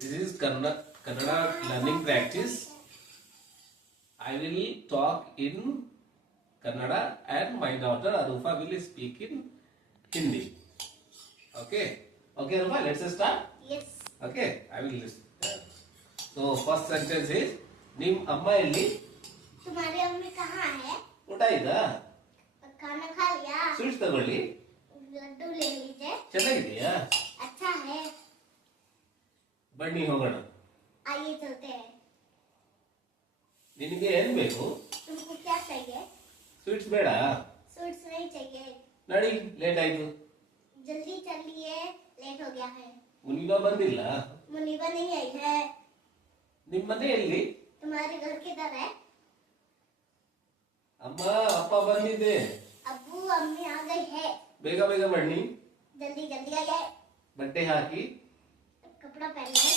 This is Kannada learning practice. I will talk in Kannada and my daughter Arufa will speak in Hindi. Okay. Okay, Arufa, let's start. Yes. Okay, I will listen. So first sentence is Nim amma elli तुम्हारी अम्मी कहाँ है? ಊಟ ಆಯ್ತಾ? खाना खा लिया? Sweets ತಗೊಳ್ಳಿ. लड्डू ले लीजिए. ಚೆನ್ನಾಗಿದೆಯಾ? अच्छा है. ಬನ್ನಿ ಹೋಗೋಣ. आइए चलते हैं. ನಿನಗೆ ಏನ್ ಬೇಕು? तुमको क्या चाहिए? ಸ್ವೀಟ್ಸ್ ಬೇಡ? स्वीट्स नहीं चाहिए. ನಡಿ, ಲೇಟ್ ಆಯ್ತು. जल्दी चलिए, लेट हो गया है. ಮುನಿಬಾ ಬಂದಿಲ್ಲ? मुनीबा नहीं आई है. ನಿಮ್ಮ ಮನೆ ಎಲ್ಲಿ? तुम्हारे घर किधर है? ಅಮ್ಮ ಅಪ್ಪ ಬಂದಿದ್ದೆ. अब्बू अम्मी आ गई है. ಬೇಗ ಬೇಗ ಬನ್ನಿ. जल्दी जल्दी आइए. ಬಟ್ಟೆ ಹಾಕಿ. कपड़ा पहने.